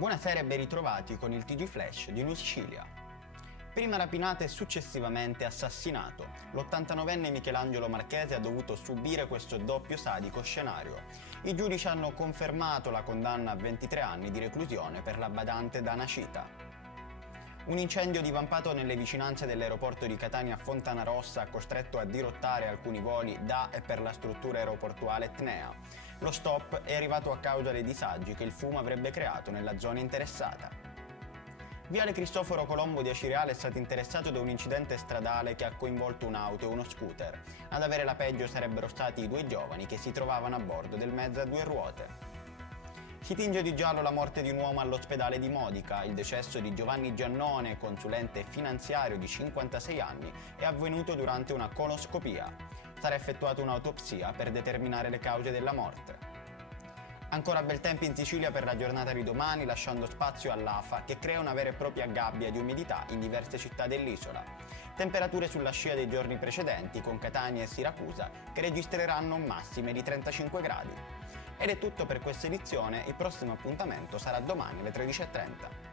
Buonasera e ben ritrovati con il TG Flash di New Sicilia. Prima rapinato e successivamente assassinato, l'89enne Michelangelo Marchese ha dovuto subire questo doppio sadico scenario. I giudici hanno confermato la condanna a 23 anni di reclusione per la badante Dana Cita. Un incendio divampato nelle vicinanze dell'aeroporto di Catania Fontanarossa ha costretto a dirottare alcuni voli da e per la struttura aeroportuale Etnea. Lo stop è arrivato a causa dei disagi che il fumo avrebbe creato nella zona interessata. Viale Cristoforo Colombo di Acireale è stato interessato da un incidente stradale che ha coinvolto un'auto e uno scooter. Ad avere la peggio sarebbero stati i due giovani che si trovavano a bordo del mezzo a due ruote. Si tinge di giallo la morte di un uomo all'ospedale di Modica. Il decesso di Giovanni Giannone, consulente finanziario di 56 anni, è avvenuto durante una coloscopia. Sarà effettuata un'autopsia per determinare le cause della morte. Ancora bel tempo in Sicilia per la giornata di domani, lasciando spazio all'afa che crea una vera e propria gabbia di umidità in diverse città dell'isola. Temperature sulla scia dei giorni precedenti, con Catania e Siracusa che registreranno massime di 35 gradi. Ed è tutto per questa edizione, il prossimo appuntamento sarà domani alle 13:30.